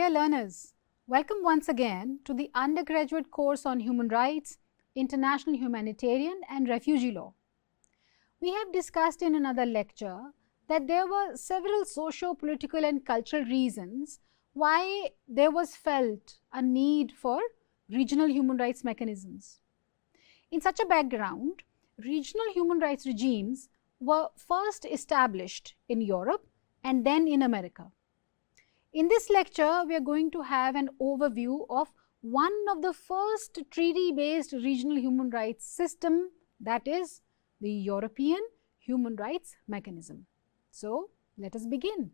Dear learners, welcome once again to the undergraduate course on human rights, international humanitarian and refugee law. We have discussed in another lecture that there were several socio-political and cultural reasons why there was felt a need for regional human rights mechanisms. In such a background, regional human rights regimes were first established in Europe and then in America. In this lecture, we are going to have an overview of one of the first treaty-based regional human rights system, that is the European Human Rights Mechanism. So, let us begin.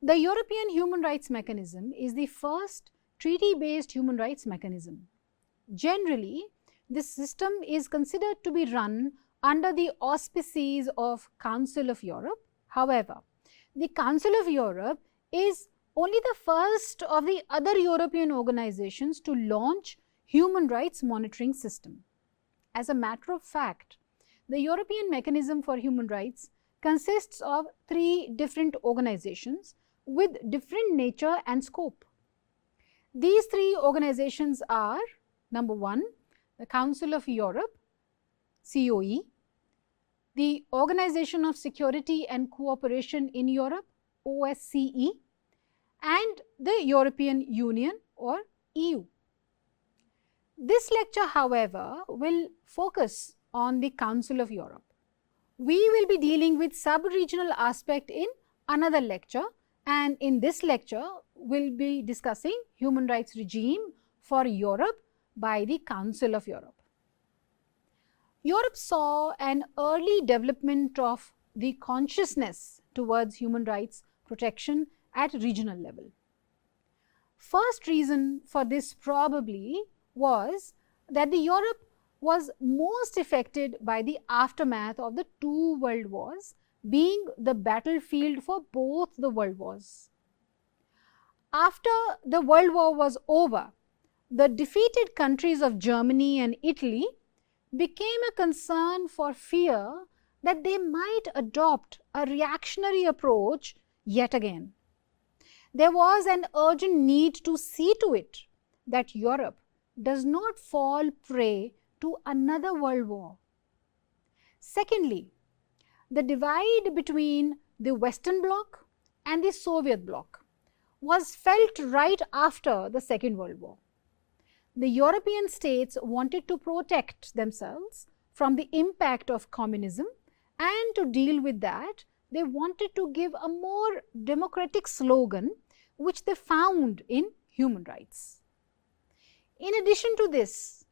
The European Human Rights Mechanism is the first treaty-based human rights mechanism. Generally, this system is considered to be run under the auspices of Council of Europe. However, the Council of Europe is only the first of the other European organizations to launch human rights monitoring system. As a matter of fact, the European Mechanism for Human Rights consists of 3 different organizations with different nature and scope. These 3 organizations are: number 1, the Council of Europe, COE, the Organization of Security and Cooperation in Europe, OSCE, and the European Union or EU. This lecture, however, will focus on the Council of Europe. We will be dealing with sub-regional aspect in another lecture, and in this lecture, we will be discussing human rights regime for Europe by the Council of Europe. Europe saw an early development of the consciousness towards human rights protection at regional level. First reason for this probably was that the Europe was most affected by the aftermath of the 2 world wars, being the battlefield for both the world wars. After the World War was over, the defeated countries of Germany and Italy became a concern for fear that they might adopt a reactionary approach yet again. There was an urgent need to see to it that Europe does not fall prey to another world war. Secondly, the divide between the Western Bloc and the Soviet Bloc was felt right after the Second World War. The European states wanted to protect themselves from the impact of communism, and to deal with that, they wanted to give a more democratic slogan which they found in human rights. In addition to this,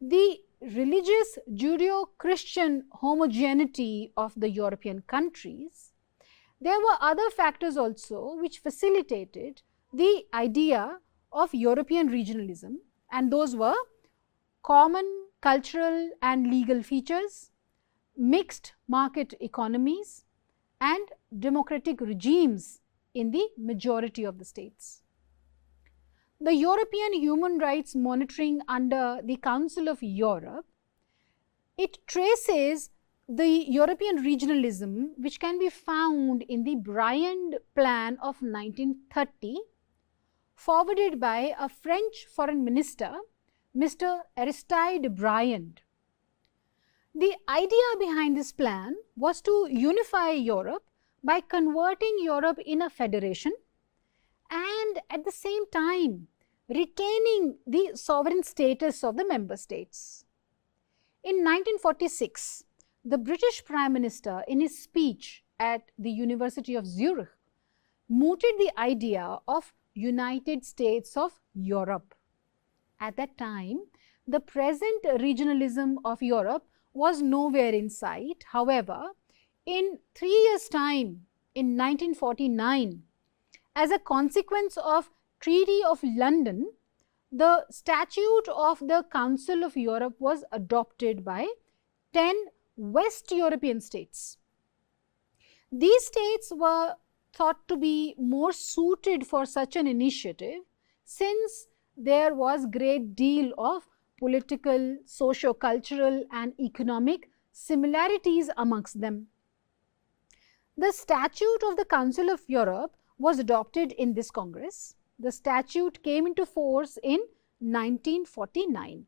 the religious Judeo-Christian homogeneity of the European countries, there were other factors also which facilitated the idea of European regionalism, and those were common cultural and legal features, mixed market economies, and democratic regimes in the majority of the states. The European human rights monitoring under the Council of Europe, it traces the European regionalism which can be found in the Briand Plan of 1930, forwarded by a French foreign minister, Mr. Aristide Briand. The idea behind this plan was to unify Europe by converting Europe in a federation and at the same time retaining the sovereign status of the member states. In 1946, the British Prime Minister, in his speech at the University of Zurich, mooted the idea of United States of Europe. At that time, the present regionalism of Europe was nowhere in sight. However, in 3 years' time, in 1949, as a consequence of Treaty of London, the Statute of the Council of Europe was adopted by 10 West European states. These states were thought to be more suited for such an initiative, since there was great deal of political, socio-cultural and economic similarities amongst them. The Statute of the Council of Europe was adopted in this Congress. The statute came into force in 1949.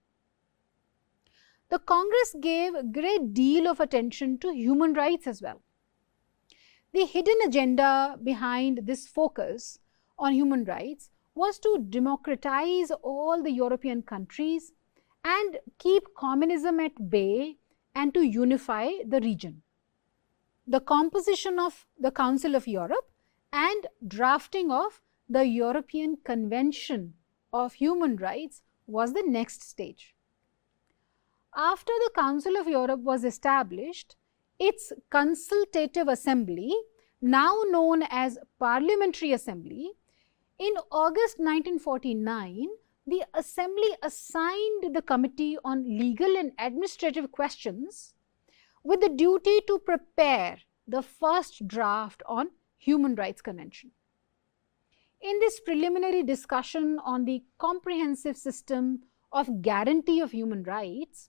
The Congress gave a great deal of attention to human rights as well. The hidden agenda behind this focus on human rights was to democratize all the European countries and keep communism at bay and to unify the region. The composition of the Council of Europe and drafting of the European Convention of Human Rights was the next stage. After the Council of Europe was established, its consultative assembly, now known as Parliamentary Assembly, in August 1949, the Assembly assigned the Committee on Legal and Administrative Questions with the duty to prepare the first draft on Human Rights Convention. In this preliminary discussion on the comprehensive system of guarantee of human rights,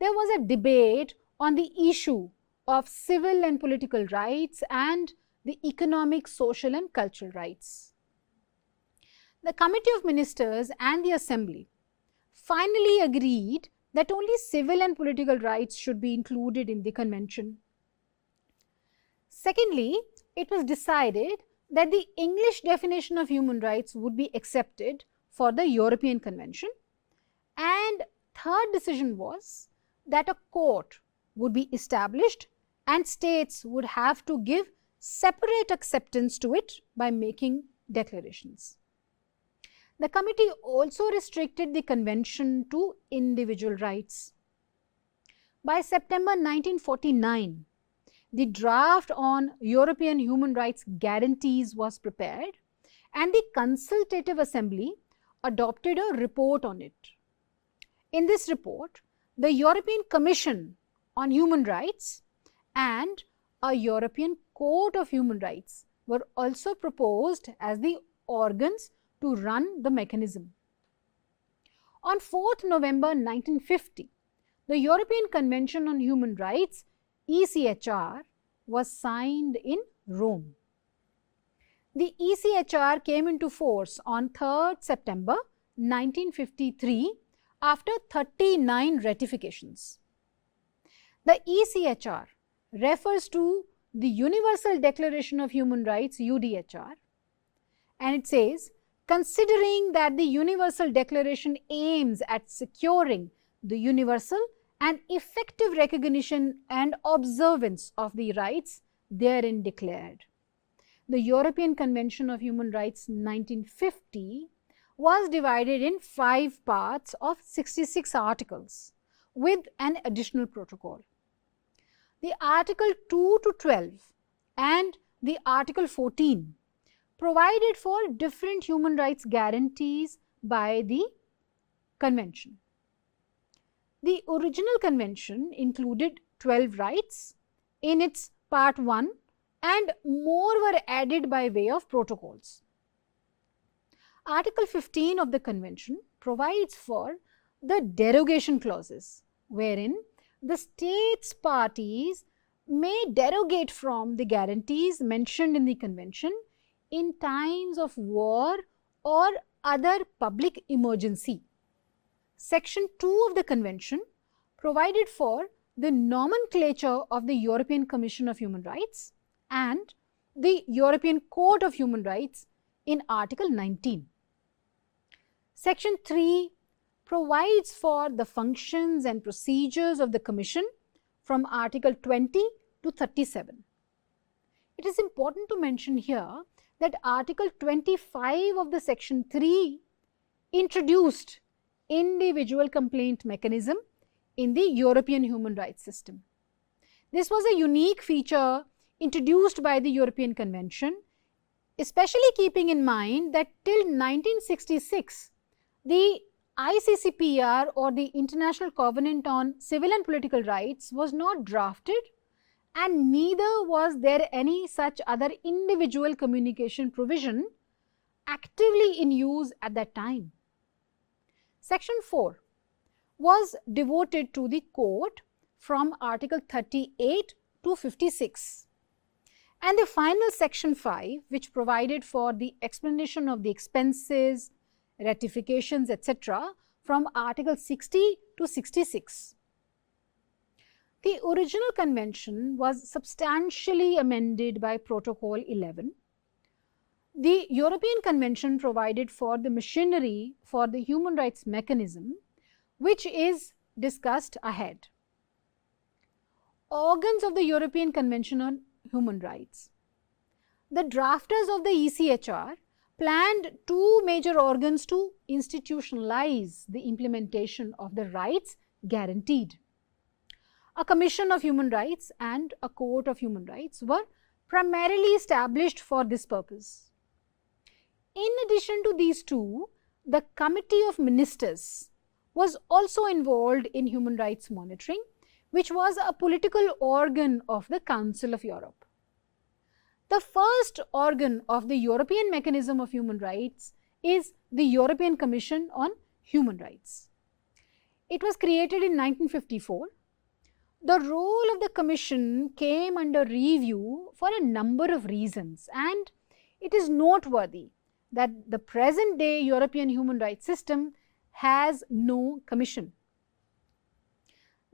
there was a debate on the issue of civil and political rights and the economic, social and cultural rights. The Committee of Ministers and the Assembly finally agreed that only civil and political rights should be included in the convention. Secondly, it was decided that the English definition of human rights would be accepted for the European Convention, and third decision was that a court would be established and states would have to give separate acceptance to it by making declarations. The committee also restricted the convention to individual rights. By September 1949, the draft on European human rights guarantees was prepared and the Consultative Assembly adopted a report on it. In this report, the European Commission on Human Rights and a European Court of Human Rights were also proposed as the organs to run the mechanism. On 4th November 1950, the European Convention on Human Rights, EC-HR, was signed in Rome. The EC-HR came into force on 3rd September 1953 after 39 ratifications. The EC-HR refers to the Universal Declaration of Human Rights, UDHR, and it says, considering that the Universal Declaration aims at securing the universal and effective recognition and observance of the rights therein declared. The European Convention of Human Rights 1950 was divided in 5 parts of 66 articles with an additional protocol. The Article 2 to 12 and the Article 14 provided for different human rights guarantees by the Convention. The original Convention included 12 rights in its Part 1 and more were added by way of protocols. Article 15 of the Convention provides for the derogation clauses, wherein the states parties may derogate from the guarantees mentioned in the Convention in times of war or other public emergency. Section 2 of the Convention provided for the nomenclature of the European Commission of Human Rights and the European Court of Human Rights in Article 19. Section 3 provides for the functions and procedures of the Commission from Article 20 to 37. It is important to mention here that Article 25 of the Section 3 introduced individual complaint mechanism in the European human rights system. This was a unique feature introduced by the European Convention, especially keeping in mind that till 1966, the ICCPR or the International Covenant on Civil and Political Rights was not drafted, and neither was there any such other individual communication provision actively in use at that time. Section 4 was devoted to the court from Article 38 to 56, And the final section 5, which provided for the explanation of the expenses, ratifications, etc. from Article 60 to 66. The original convention was substantially amended by Protocol 11. The European Convention provided for the machinery for the human rights mechanism, which is discussed ahead. Organs of the European Convention on Human Rights. The drafters of the ECHR planned two major organs to institutionalize the implementation of the rights guaranteed. A Commission of Human Rights and a Court of Human Rights were primarily established for this purpose. In addition to these two, the Committee of Ministers was also involved in human rights monitoring, which was a political organ of the Council of Europe. The first organ of the European Mechanism of Human Rights is the European Commission on Human Rights. It was created in 1954. The role of the Commission came under review for a number of reasons, and it is noteworthy that the present day European human rights system has no Commission.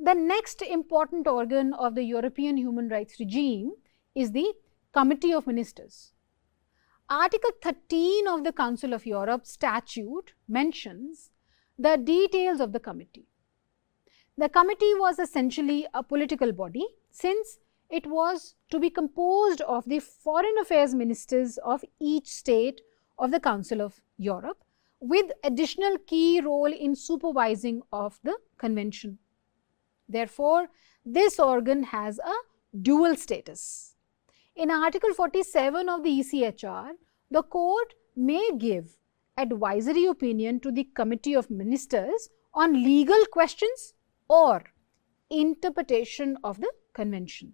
The next important organ of the European human rights regime is the Committee of Ministers. Article 13 of the Council of Europe statute mentions the details of the committee. The committee was essentially a political body, since it was to be composed of the foreign affairs ministers of each state of the Council of Europe, with additional key role in supervising of the convention. Therefore, this organ has a dual status. In Article 47 of the ECHR, the court may give advisory opinion to the Committee of Ministers on legal questions or interpretation of the convention.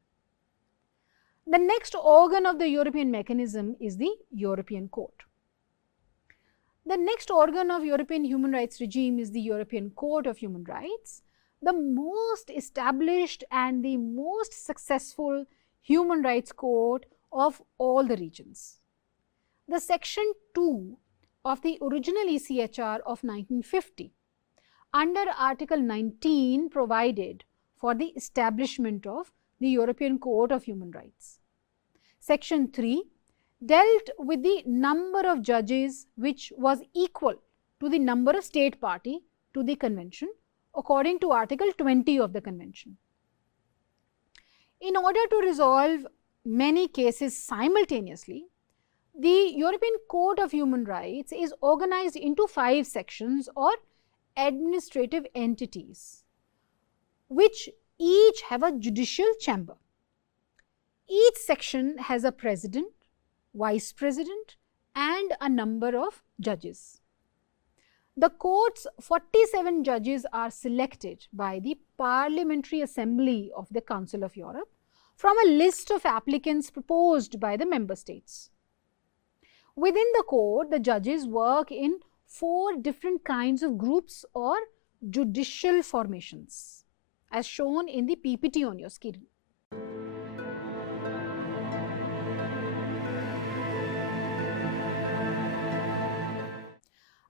The next organ of the European mechanism is the European Court. The next organ of European human rights regime is the European Court of Human Rights, the most established and the most successful human rights court of all the regions. The section 2 of the original ECHR of 1950 under Article 19 provided for the establishment of the European Court of Human Rights. Section 3 dealt with the number of judges, which was equal to the number of state party to the convention according to Article 20 of the convention. In order to resolve many cases simultaneously, the European Court of Human Rights is organized into 5 sections or administrative entities, which each have a judicial chamber. Each section has a president, vice president, and a number of judges. The court's 47 judges are selected by the Parliamentary Assembly of the Council of Europe from a list of applicants proposed by the member states. Within the court, the judges work in 4 different kinds of groups or judicial formations, as shown in the PPT on your screen.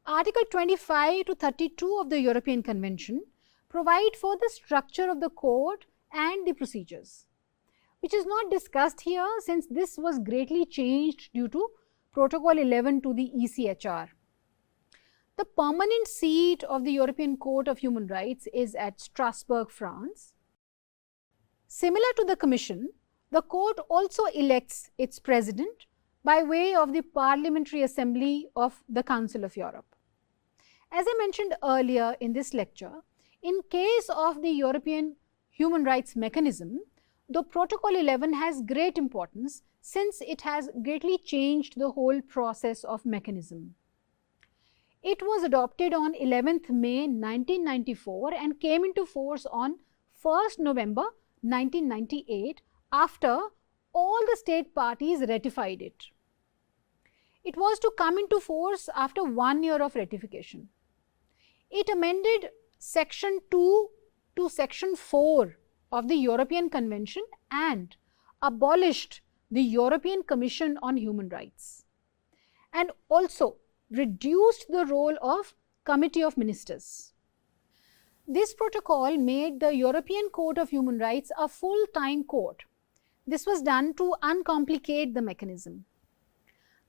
Article 25 to 32 of the European Convention provide for the structure of the court and the procedures, which is not discussed here since this was greatly changed due to Protocol 11 to the ECHR. The permanent seat of the European Court of Human Rights is at Strasbourg, France. Similar to the Commission, the court also elects its president by way of the Parliamentary Assembly of the Council of Europe. As I mentioned earlier in this lecture, in case of the European human rights mechanism, the Protocol 11 has great importance since it has greatly changed the whole process of mechanism. It was adopted on 11th May 1994 and came into force on 1st November 1998 after all the state parties ratified it. It was to come into force after 1 year of ratification. It amended Section 2 to Section 4 of the European Convention and abolished the European Commission on Human Rights, and also reduced the role of Committee of Ministers. This protocol made the European Court of Human Rights a full-time court. This was done to uncomplicate the mechanism.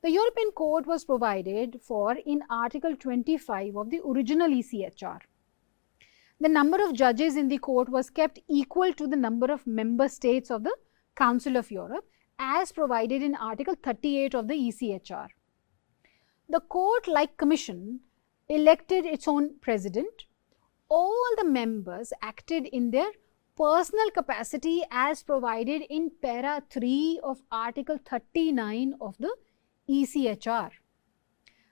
The European Court was provided for in Article 25 of the original EC-HR. The number of judges in the court was kept equal to the number of member states of the Council of Europe as provided in Article 38 of the EC-HR. The court, like Commission, elected its own president. All the members acted in their personal capacity as provided in para 3 of Article 39 of the EC-HR.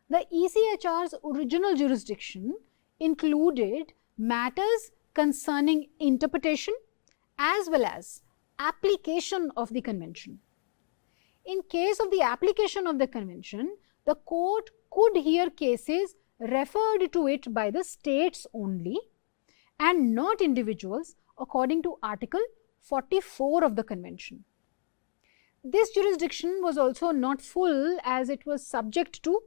The EC-HR's original jurisdiction included matters concerning interpretation as well as application of the convention. In case of the application of the convention, the court could hear cases referred to it by the states only and not individuals according to Article 44 of the convention. This jurisdiction was also not full as it was subject to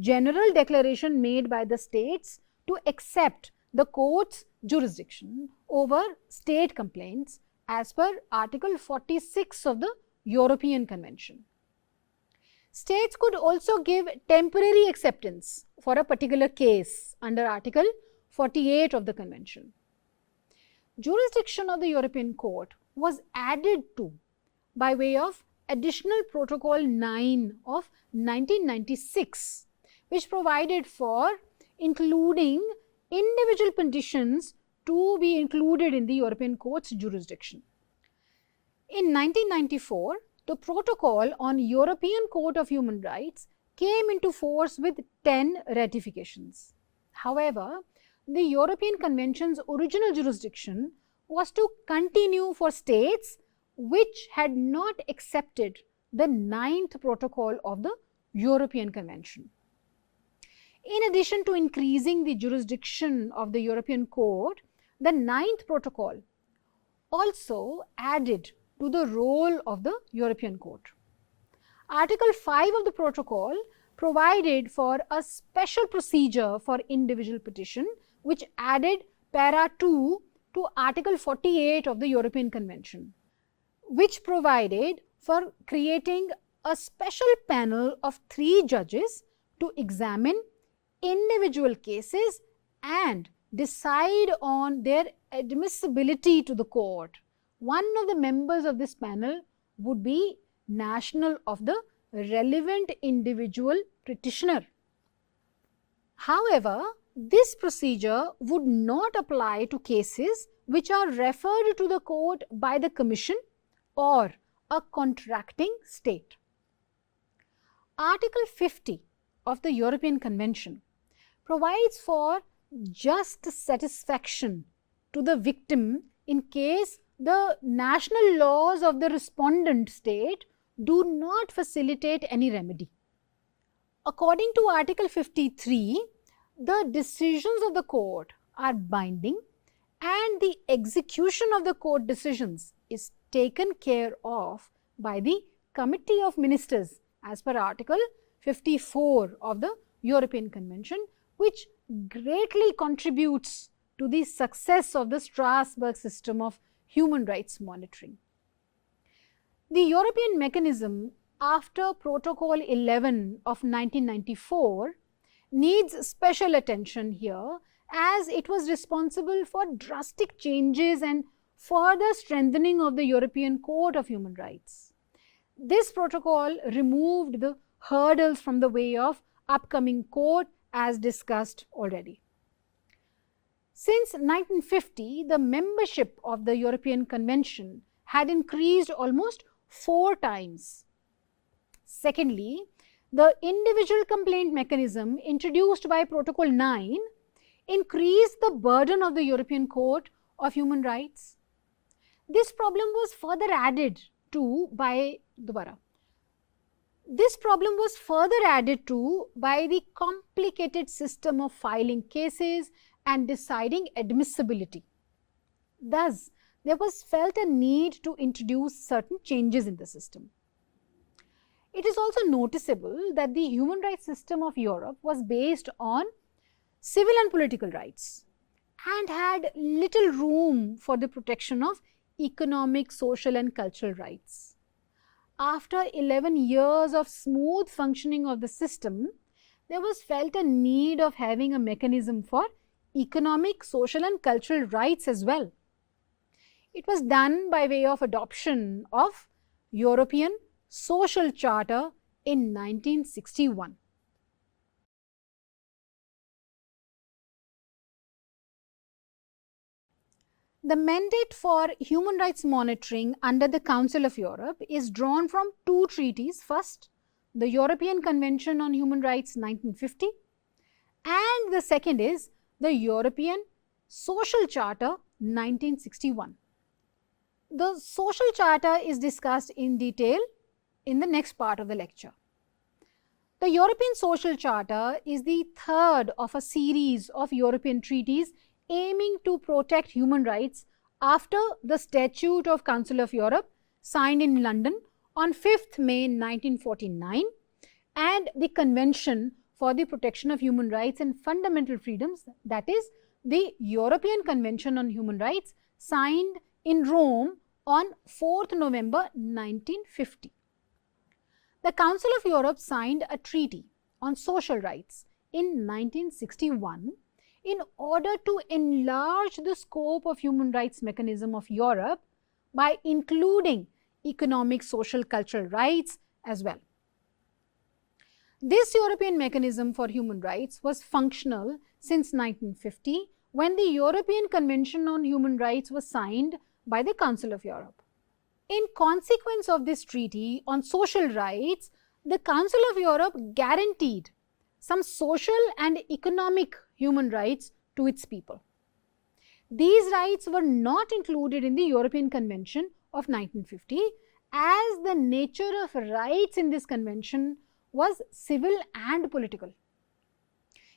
general declaration made by the states to accept the court's jurisdiction over state complaints as per Article 46 of the European Convention. States could also give temporary acceptance for a particular case under Article 48 of the Convention. Jurisdiction of the European Court was added to by way of Additional Protocol 9 of 1996, which provided for including individual petitions to be included in the European Court's jurisdiction. In 1994, the Protocol on European Court of Human Rights came into force with 10 ratifications. However, the European Convention's original jurisdiction was to continue for states which had not accepted the 9th Protocol of the European Convention. In addition to increasing the jurisdiction of the European Court, the 9th Protocol also added to the role of the European Court. Article 5 of the Protocol provided for a special procedure for individual petition, which added para 2 to Article 48 of the European Convention, which provided for creating a special panel of 3 judges to examine individual cases and decide on their admissibility to the court. One of the members of this panel would be national of the relevant individual petitioner. However, this procedure would not apply to cases which are referred to the court by the Commission or a contracting state. Article 50 of the European Convention provides for just satisfaction to the victim in case the national laws of the respondent state do not facilitate any remedy. According to Article 53, the decisions of the court are binding and the execution of the court decisions is taken care of by the Committee of Ministers as per Article 54 of the European Convention, which greatly contributes to the success of the Strasbourg system of human rights monitoring. The European mechanism after Protocol 11 of 1994 needs special attention here as it was responsible for drastic changes and further strengthening of the European Court of Human Rights. This protocol removed the hurdles from the way of upcoming court as discussed already. Since 1950, the membership of the European Convention had increased almost 4 times. Secondly, the individual complaint mechanism introduced by Protocol 9 increased the burden of the European Court of Human Rights. This problem was further added to by the complicated system of filing cases and deciding admissibility. Thus, there was felt a need to introduce certain changes in the system. It is also noticeable that the human rights system of Europe was based on civil and political rights and had little room for the protection of economic, social and cultural rights. After 11 years of smooth functioning of the system, there was felt a need of having a mechanism for economic, social and cultural rights as well. It was done by way of adoption of European Social Charter in 1961. The mandate for human rights monitoring under the Council of Europe is drawn from two treaties. First, the European Convention on Human Rights 1950, and the second is the European Social Charter 1961. The Social Charter is discussed in detail in the next part of the lecture. The European Social Charter is the third of a series of European treaties aiming to protect human rights after the Statute of Council of Europe signed in London on 5th May 1949 and the Convention for the Protection of Human Rights and Fundamental Freedoms, that is the European Convention on Human Rights, signed in Rome on 4th November 1950. The Council of Europe signed a treaty on social rights in 1961 in order to enlarge the scope of human rights mechanism of Europe by including economic, social, cultural rights as well. This European mechanism for human rights was functional since 1950 when the European Convention on Human Rights was signed by the Council of Europe. In consequence of this treaty on social rights, the Council of Europe guaranteed some social and economic human rights to its people. These rights were not included in the European Convention of 1950 as the nature of rights in this convention was civil and political.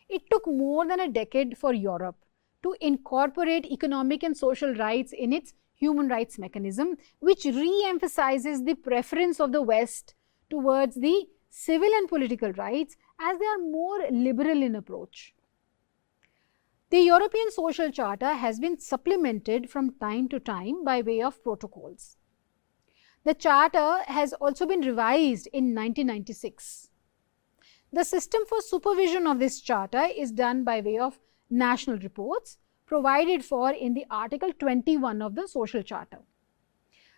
It took more than a decade for Europe to incorporate economic and social rights in its human rights mechanism, which re-emphasizes the preference of the West towards the civil and political rights as they are more liberal in approach. The European Social Charter has been supplemented from time to time by way of protocols. The Charter has also been revised in 1996. The system for supervision of this Charter is done by way of national reports provided for in the Article 21 of the Social Charter.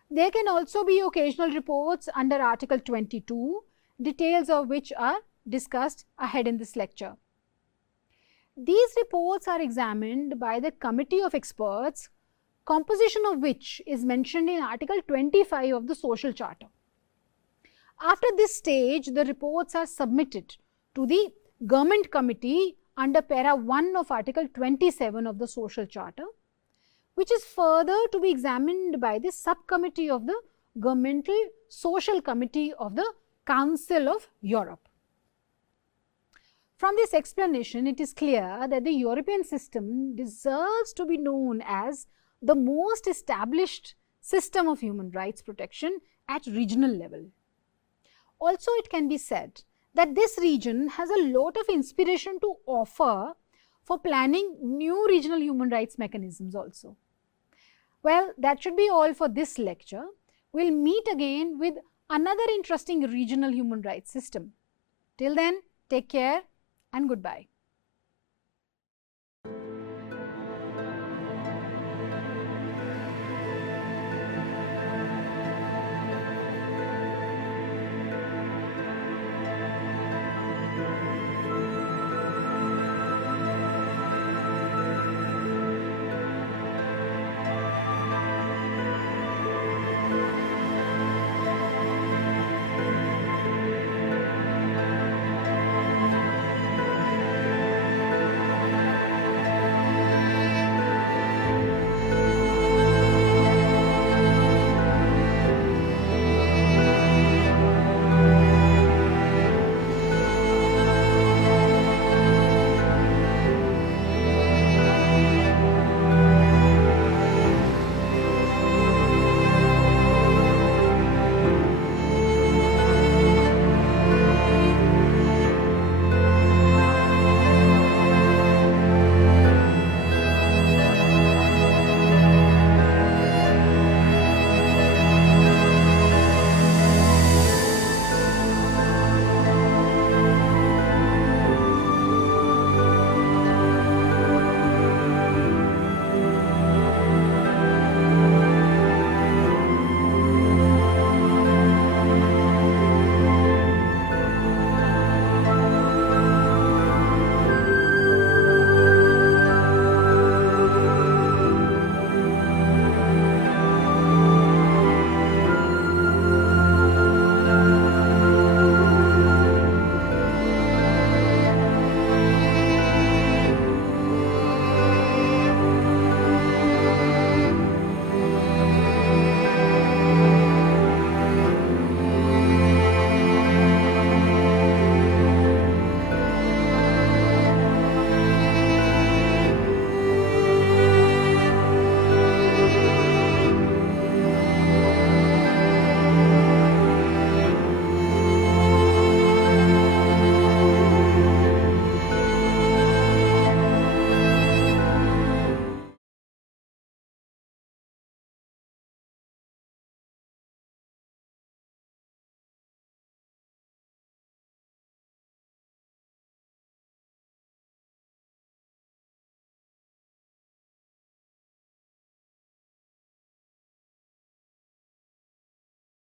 There can also be occasional reports under Article 22, details of which are discussed ahead in this lecture. These reports are examined by the Committee of Experts, composition of which is mentioned in Article 25 of the Social Charter. After this stage, the reports are submitted to the Government Committee under Para 1 of Article 27 of the Social Charter, which is further to be examined by the Subcommittee of the Governmental Social Committee of the Council of Europe. From this explanation, it is clear that the European system deserves to be known as the most established system of human rights protection at regional level. Also, it can be said that this region has a lot of inspiration to offer for planning new regional human rights mechanisms also. Well, that should be all for this lecture. We'll meet again with another interesting regional human rights system. Till then, take care and goodbye.